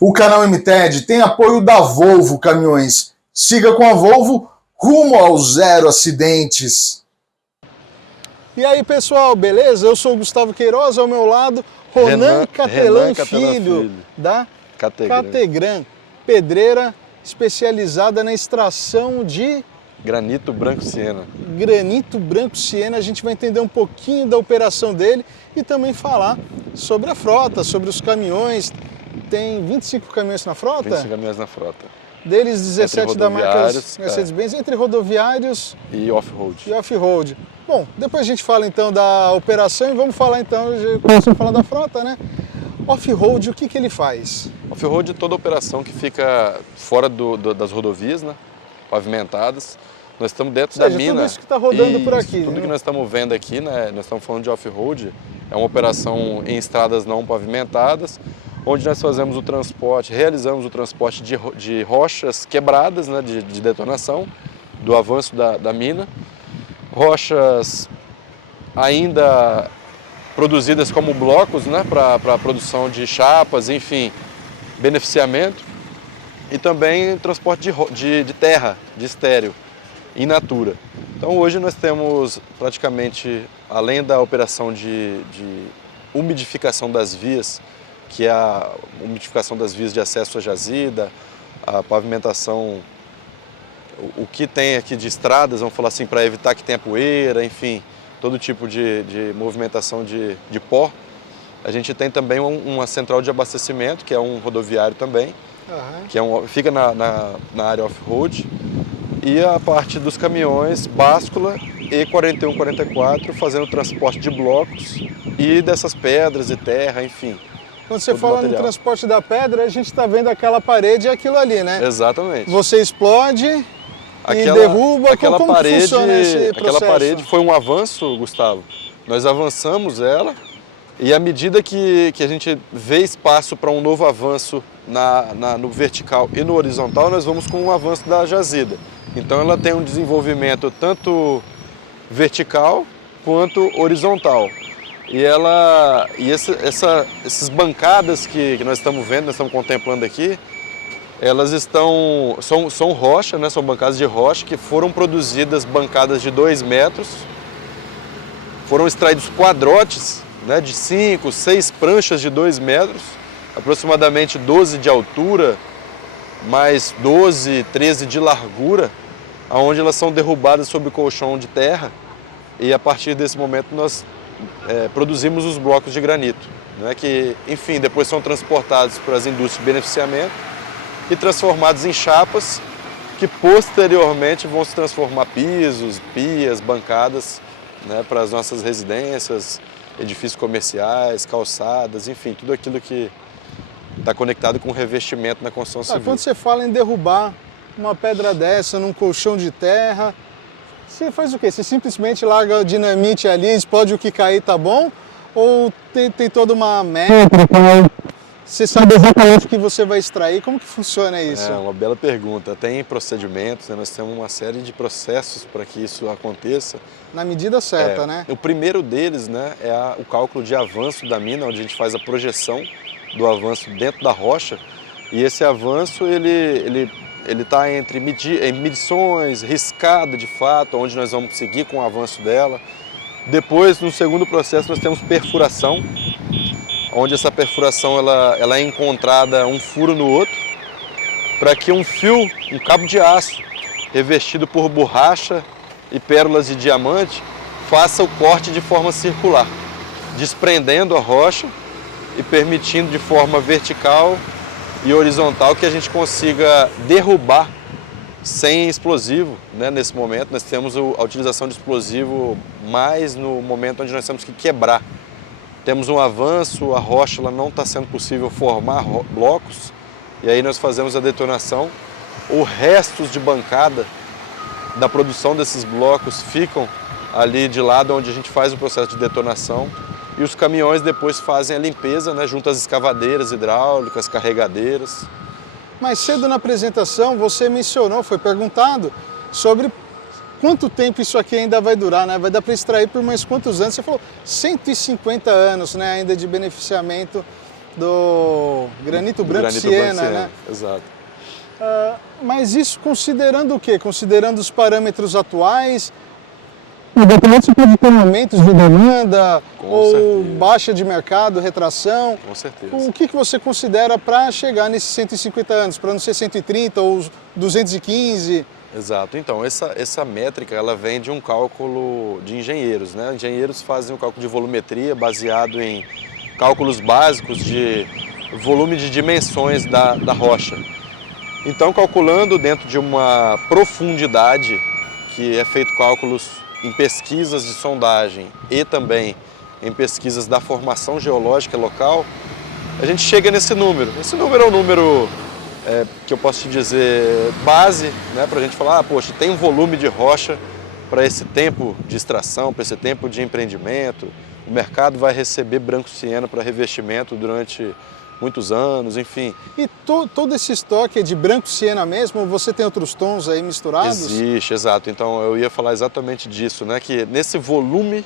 O canal MTED tem apoio da Volvo Caminhões. Siga com a Volvo rumo aos 0 acidentes. E aí, pessoal, beleza? Eu sou o Gustavo Queiroz, ao meu lado, Ronan Catelan Filho, da Categran, pedreira especializada na extração de granito branco siena. Granito branco siena. A gente vai entender um pouquinho da operação dele e também falar sobre a frota, sobre os caminhões. Tem 25 caminhões na frota? 25 caminhões na frota. Deles 17 da marca Mercedes-Benz, entre rodoviários e off-road. Bom, depois a gente fala então da operação e vamos falar então, começamos a falar da frota, né? Off-road, o que ele faz? Off-road é toda operação que fica fora das rodovias, né? Pavimentadas. Nós estamos dentro da mina. Tudo isso que está rodando por aqui. Tudo que nós estamos vendo aqui, né? Nós estamos falando de off-road, é uma operação em estradas não pavimentadas, onde nós fazemos o transporte, realizamos o transporte de rochas quebradas, né? de detonação, do avanço da mina. Rochas ainda produzidas como blocos, né, para a produção de chapas, enfim, beneficiamento. E também transporte de terra, de estéreo, in natura. Então hoje nós temos praticamente, além da operação de umidificação das vias, que é a umidificação das vias de acesso à jazida, a pavimentação, o que tem aqui de estradas, vamos falar assim, para evitar que tenha poeira, enfim, todo tipo de movimentação de pó. A gente tem também uma central de abastecimento, que é um rodoviário também, que fica na área off-road, e a parte dos caminhões, báscula e 41-44, fazendo transporte de blocos e dessas pedras e terra, enfim. Quando você fala no transporte da pedra, a gente está vendo aquela parede e aquilo ali, né? Exatamente. Você explode e derruba, como que funciona esse processo? Aquela parede foi um avanço, Gustavo. Nós avançamos ela e à medida que a gente vê espaço para um novo avanço no vertical e no horizontal, nós vamos com um avanço da jazida. Então ela tem um desenvolvimento tanto vertical quanto horizontal. E essas bancadas que nós estamos vendo, nós estamos contemplando aqui, elas são rocha, né? São bancadas de rocha que foram produzidas bancadas de 2 metros, foram extraídos quadrotes, né, de 5, 6 pranchas de 2 metros, aproximadamente 12 de altura, mais 12, 13 de largura, onde elas são derrubadas sobre o colchão de terra e a partir desse momento nós produzimos os blocos de granito, né, que, enfim, depois são transportados para as indústrias de beneficiamento e transformados em chapas que posteriormente vão se transformar pisos, pias, bancadas, né, para as nossas residências, edifícios comerciais, calçadas, enfim, tudo aquilo que está conectado com o revestimento na construção civil. Quando você fala em derrubar uma pedra dessa num colchão de terra, você faz o quê? Você simplesmente larga o dinamite ali, explode o que cair, tá bom? Ou tem toda uma métrica? Você sabe exatamente o que você vai extrair? Como que funciona isso? É uma bela pergunta. Tem procedimentos, né? Nós temos uma série de processos para que isso aconteça. Na medida certa, né? O primeiro deles, né, é o cálculo de avanço da mina, onde a gente faz a projeção do avanço dentro da rocha. E esse avanço, ele está entre medições, riscada de fato, onde nós vamos seguir com o avanço dela. Depois, no segundo processo, nós temos perfuração, onde essa perfuração ela é encontrada um furo no outro, para que um cabo de aço, revestido por borracha e pérolas de diamante, faça o corte de forma circular, desprendendo a rocha e permitindo de forma vertical e horizontal que a gente consiga derrubar sem explosivo, né? Nesse momento nós temos a utilização de explosivo mais no momento onde nós temos que quebrar. Temos um avanço, a rocha ela não está sendo possível formar blocos e aí nós fazemos a detonação. Os restos de bancada da produção desses blocos ficam ali de lado onde a gente faz o processo de detonação e os caminhões depois fazem a limpeza, né, junto às escavadeiras hidráulicas, carregadeiras. Mais cedo na apresentação você mencionou, foi perguntado sobre quanto tempo isso aqui ainda vai durar, né? Vai dar para extrair por mais quantos anos? Você falou 150 anos, né, ainda de beneficiamento do granito branco Granito Siena, Branco né? Exato. Mas isso considerando o quê? Considerando os parâmetros atuais, independente se pode ter aumentos de demanda Com ou certeza. baixa de mercado, retração. Com certeza. O que você considera para chegar nesses 150 anos? Para não ser 130 ou os 215? Exato. Então, essa métrica, ela vem de um cálculo de engenheiros, né? Engenheiros fazem um cálculo de volumetria baseado em cálculos básicos de volume de dimensões da rocha. Então, calculando dentro de uma profundidade, que é feito cálculos em pesquisas de sondagem e também em pesquisas da formação geológica local, a gente chega nesse número. Esse número é um número que eu posso te dizer base, né, para a gente falar, poxa, tem um volume de rocha para esse tempo de extração, para esse tempo de empreendimento, o mercado vai receber branco siena para revestimento durante muitos anos, enfim. E todo esse estoque é de branco siena mesmo, ou você tem outros tons aí misturados? Existe, exato. Então eu ia falar exatamente disso, né? Que nesse volume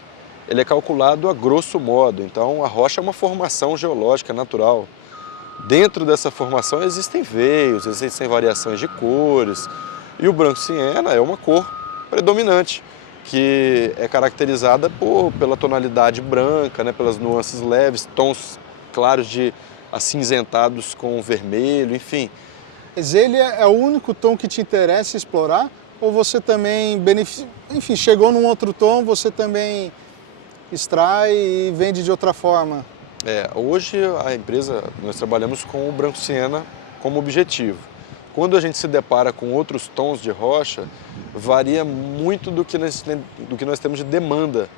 ele é calculado a grosso modo. Então a rocha é uma formação geológica natural. Dentro dessa formação existem veios, existem variações de cores. E o branco siena é uma cor predominante, que é caracterizada pela tonalidade branca, né? Pelas nuances leves, tons claros de acinzentados com vermelho, enfim. Mas ele é o único tom que te interessa explorar? Ou você também, enfim, chegou num outro tom, você também extrai e vende de outra forma? Hoje a empresa, nós trabalhamos com o branco siena como objetivo. Quando a gente se depara com outros tons de rocha, varia muito do que nós temos de demanda.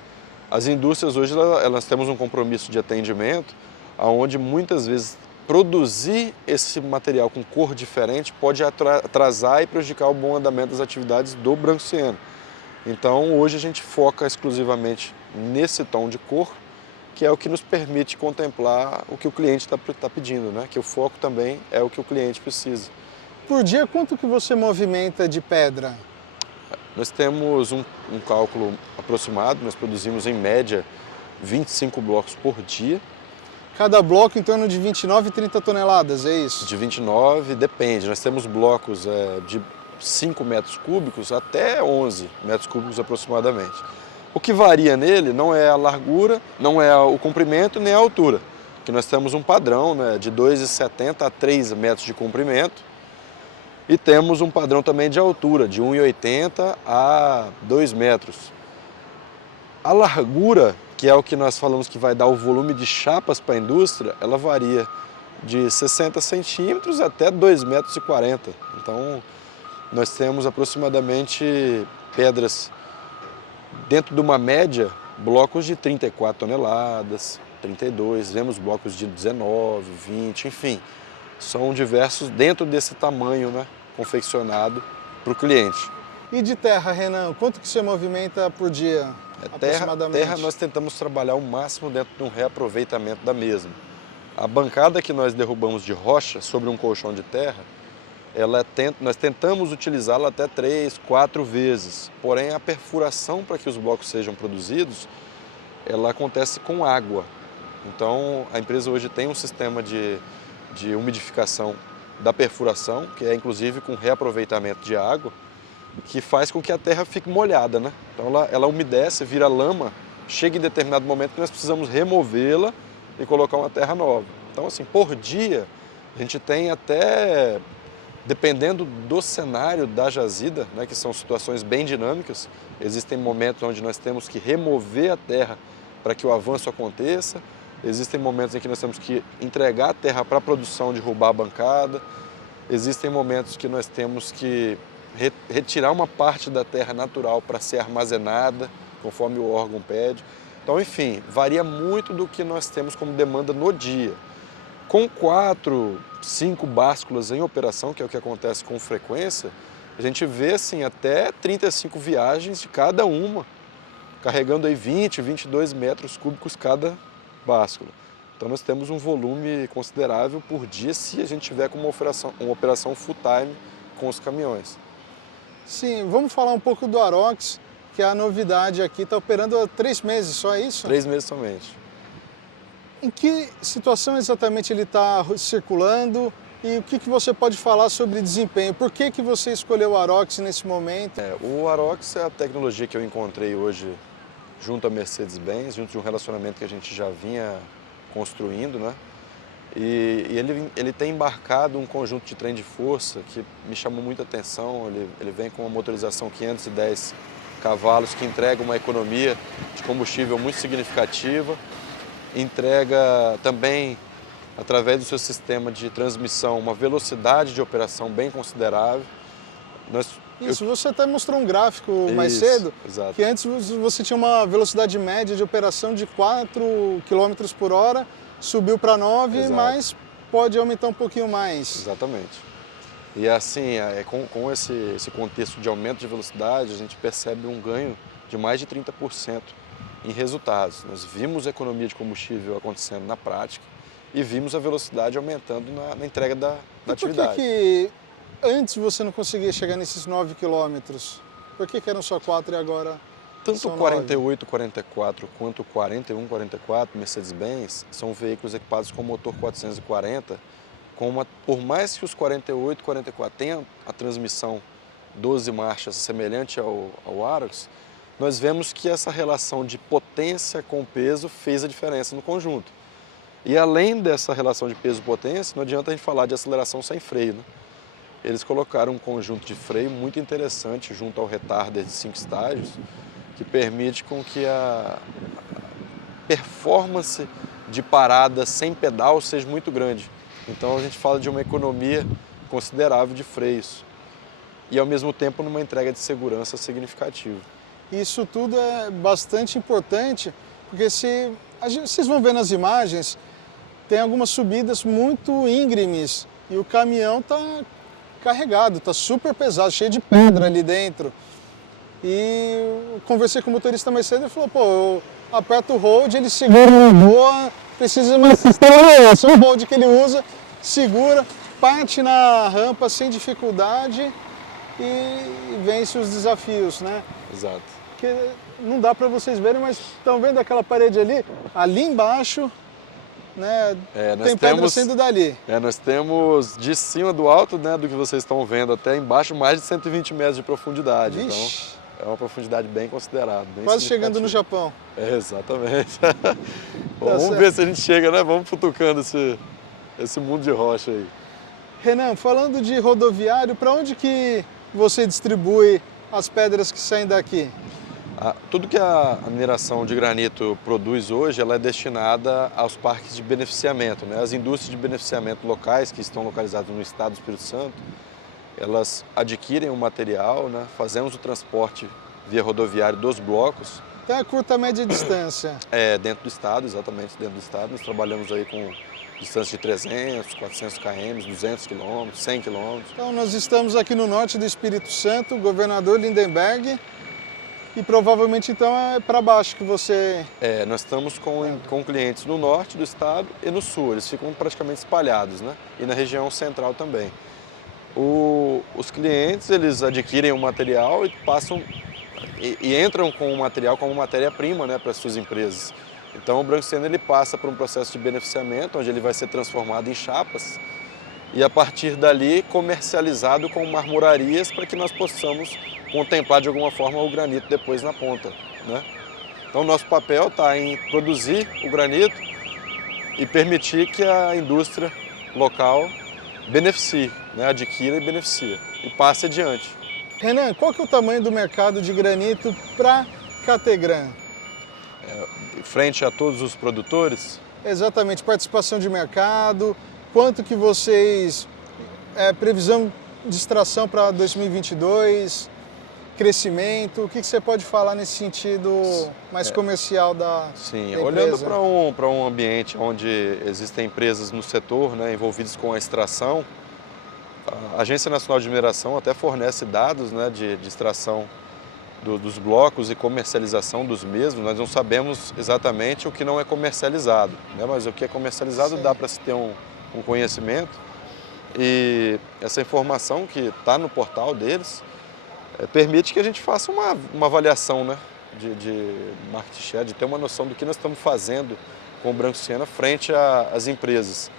As indústrias hoje, elas temos um compromisso de atendimento, onde muitas vezes produzir esse material com cor diferente pode atrasar e prejudicar o bom andamento das atividades do branco siena. Então hoje a gente foca exclusivamente nesse tom de cor, que é o que nos permite contemplar o que o cliente está pedindo, né? Que o foco também é o que o cliente precisa. Por dia, quanto que você movimenta de pedra? Nós temos um cálculo aproximado, nós produzimos em média 25 blocos por dia. Cada bloco em torno de 29 e 30 toneladas, é isso? De 29, depende. Nós temos blocos de 5 metros cúbicos até 11 metros cúbicos aproximadamente. O que varia nele não é a largura, não é o comprimento nem a altura, que nós temos um padrão, né, de 2,70 a 3 metros de comprimento e temos um padrão também de altura, de 1,80 a 2 metros. A largura, que é o que nós falamos que vai dar o volume de chapas para a indústria, ela varia de 60 centímetros até 2,40 metros. Então, nós temos aproximadamente pedras, dentro de uma média, blocos de 34 toneladas, 32, vemos blocos de 19, 20, enfim. São diversos dentro desse tamanho, né, confeccionado para o cliente. E de terra, Renan, quanto que você movimenta por dia? Terra nós tentamos trabalhar o máximo dentro de um reaproveitamento da mesma. A bancada que nós derrubamos de rocha sobre um colchão de terra, nós tentamos utilizá-la até 3, 4 vezes. Porém, a perfuração para que os blocos sejam produzidos, ela acontece com água. Então, a empresa hoje tem um sistema de umidificação da perfuração, que é inclusive com reaproveitamento de água, que faz com que a terra fique molhada, né? Então ela umedece, vira lama, chega em determinado momento que nós precisamos removê-la e colocar uma terra nova. Então, assim, por dia, a gente tem até, dependendo do cenário da jazida, né, que são situações bem dinâmicas, existem momentos onde nós temos que remover a terra para que o avanço aconteça, existem momentos em que nós temos que entregar a terra para a produção, derrubar a bancada, existem momentos que nós temos que retirar uma parte da terra natural para ser armazenada, conforme o órgão pede. Então, enfim, varia muito do que nós temos como demanda no dia. Com 4, 5 básculas em operação, que é o que acontece com frequência, a gente vê assim, até 35 viagens de cada uma, carregando aí 20, 22 metros cúbicos cada báscula. Então nós temos um volume considerável por dia se a gente tiver com uma operação full time com os caminhões. Sim, vamos falar um pouco do Arox, que é a novidade aqui, está operando há 3 meses, só isso? 3 meses somente. Em que situação exatamente ele está circulando e o que você pode falar sobre desempenho? Por que você escolheu o Arox nesse momento? O Arox é a tecnologia que eu encontrei hoje junto à Mercedes-Benz, junto de um relacionamento que a gente já vinha construindo, né? E ele tem embarcado um conjunto de trem de força que me chamou muita atenção. Ele vem com uma motorização 510 cavalos que entrega uma economia de combustível muito significativa, entrega também, através do seu sistema de transmissão, uma velocidade de operação bem considerável. Você até mostrou um gráfico mais cedo, exato. Que antes você tinha uma velocidade média de operação de 4 km por hora, subiu para 9, Exato. Mas pode aumentar um pouquinho mais. Exatamente. E assim, com esse contexto de aumento de velocidade, a gente percebe um ganho de mais de 30% em resultados. Nós vimos a economia de combustível acontecendo na prática e vimos a velocidade aumentando na entrega da atividade. Por que antes você não conseguia chegar nesses 9 quilômetros? Por que eram só 4 e agora Tanto são o 9? 48, 44 quanto o 41, 44 Mercedes-Benz são veículos equipados com motor 440, por mais que os 48, 44 tenham a transmissão 12 marchas semelhante ao Arox, nós vemos que essa relação de potência com peso fez a diferença no conjunto. E além dessa relação de peso-potência, não adianta a gente falar de aceleração sem freio, né? Eles colocaram um conjunto de freio muito interessante junto ao retarder de 5 estágios, que permite com que a performance de parada sem pedal seja muito grande. Então a gente fala de uma economia considerável de freios e ao mesmo tempo numa entrega de segurança significativa. Isso tudo é bastante importante, porque vocês vão ver nas imagens, tem algumas subidas muito íngremes e o caminhão está carregado, está super pesado, cheio de pedra ali dentro. E eu conversei com o motorista mais cedo e falou, pô, eu aperto o hold, ele segura uma boa, precisa de mais sistema, é só o hold que ele usa, segura, parte na rampa sem dificuldade e vence os desafios, né? Exato. Porque não dá para vocês verem, mas estão vendo aquela parede ali? Ali embaixo, né, tem pedra saindo dali. Nós temos de cima do alto, né, do que vocês estão vendo até embaixo, mais de 120 metros de profundidade. Vixe. Então é uma profundidade bem considerável. Bem Quase chegando no Japão. Exatamente. Vamos ver se a gente chega, né? Vamos futucando esse mundo de rocha aí. Renan, falando de rodoviário, para onde que você distribui as pedras que saem daqui? Tudo que a mineração de granito produz hoje, ela é destinada aos parques de beneficiamento, né? As indústrias de beneficiamento locais que estão localizadas no estado do Espírito Santo, elas adquirem o material, né? Fazemos o transporte via rodoviário dos blocos. Então é curta, média distância. Dentro do estado, exatamente dentro do estado. Nós trabalhamos aí com distância de 300, 400 km, 200 km, 100 km. Então nós estamos aqui no norte do Espírito Santo, governador Lindenberg. E provavelmente então é para baixo que você... Nós estamos com clientes no norte do estado e no sul, eles ficam praticamente espalhados, né? E na região central também. Os clientes, eles adquirem o material e passam e entram com o material como matéria-prima, né, para as suas empresas. Então o Branco Steno, ele passa por um processo de beneficiamento, onde ele vai ser transformado em chapas e a partir dali comercializado com marmorarias para que nós possamos contemplar de alguma forma o granito depois na ponta, né? Então nosso papel está em produzir o granito e permitir que a indústria local beneficie, né? Adquira e beneficie e passe adiante. Renan, qual que é o tamanho do mercado de granito para Categran? Frente a todos os produtores? Exatamente, participação de mercado, quanto que vocês... previsão de extração para 2022... crescimento, o que você pode falar nesse sentido mais comercial da empresa? Olhando para um ambiente onde existem empresas no setor, né, envolvidas com a extração, a Agência Nacional de Mineração até fornece dados, né, de extração dos blocos e comercialização dos mesmos. Nós não sabemos exatamente o que não é comercializado, né, mas o que é comercializado dá para se ter um conhecimento. E essa informação que está no portal deles permite que a gente faça uma avaliação, né, de market share, de ter uma noção do que nós estamos fazendo com o Branco Siena frente às empresas.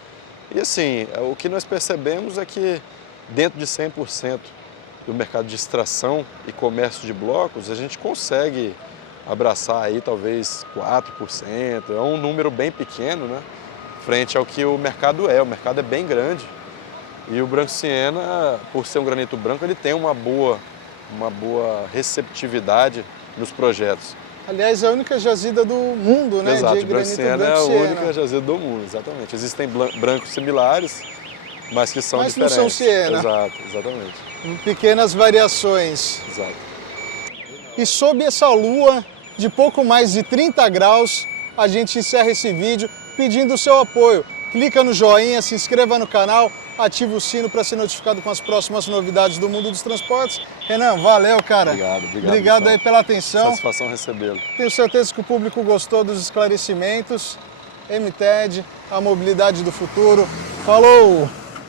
E assim, o que nós percebemos é que dentro de 100% do mercado de extração e comércio de blocos, a gente consegue abraçar aí talvez 4%, é um número bem pequeno, né? Frente ao que o mercado é bem grande. E o Branco Siena, por ser um granito branco, ele tem uma boa receptividade nos projetos. Aliás, é a única jazida do mundo, né? Exato, de o Branco granito Siena é a Branco Siena. única jazida do mundo, exatamente. Existem brancos similares, mas que são Mas não diferentes. são Siena. Exato, exatamente. Pequenas variações. Exato. E sob essa lua de pouco mais de 30 graus, a gente encerra esse vídeo pedindo o seu apoio. Clica no joinha, se inscreva no canal, ative o sino para ser notificado com as próximas novidades do mundo dos transportes. Renan, valeu, cara. Obrigado aí pela atenção. Satisfação recebê-lo. Tenho certeza que o público gostou dos esclarecimentos. MTED, a mobilidade do futuro. Falou!